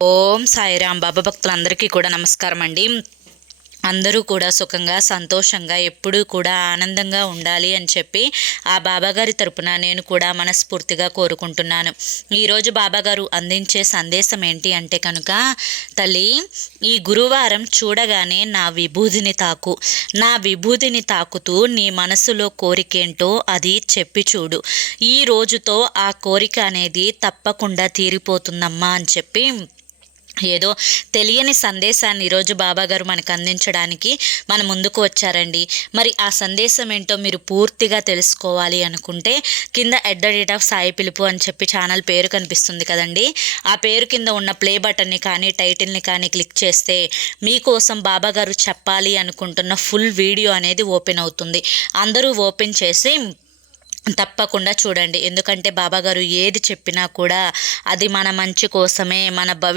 ఓం సాయిరాం బాబా భక్తులందరికీ కూడా నమస్కారం అండి. అందరూ కూడా సుఖంగా సంతోషంగా ఎప్పుడూ కూడా ఆనందంగా ఉండాలి అని చెప్పి ఆ బాబాగారి తరపున నేను కూడా మనస్ఫూర్తిగా కోరుకుంటున్నాను. ఈరోజు బాబాగారు అందించే సందేశం ఏంటి అంటే కనుక తల్లి ఈ గురువారం చూడగానే నా విభూతిని తాకు. నా విభూతిని తాకుతూ నీ మనసులో కోరికేంటో అది చెప్పి చూడు. ఈ రోజుతో ఆ కోరిక అనేది తప్పకుండా తీరిపోతుందమ్మా అని చెప్పి ఏదో తెలియని సందేశాన్ని ఈరోజు బాబాగారు మనకు అందించడానికి మన ముందుకు వచ్చారండి. మరి ఆ సందేశం ఏంటో మీరు పూర్తిగా తెలుసుకోవాలి అనుకుంటే కింద at the rate of Sai Pilupu అని చెప్పి ఛానల్ పేరు కనిపిస్తుంది కదండి. ఆ పేరు కింద ఉన్న ప్లే బటన్ని కానీ టైటిల్ని కానీ క్లిక్ చేస్తే మీకోసం బాబాగారు చెప్పాలి అనుకుంటున్న ఫుల్ వీడియో అనేది ఓపెన్ అవుతుంది. అందరూ ఓపెన్ చేసి తప్పకుండా చూడండి. ఎందుకంటే బాబాగారు ఏది చెప్పినా కూడా అది మన మంచి కోసమే మన భవి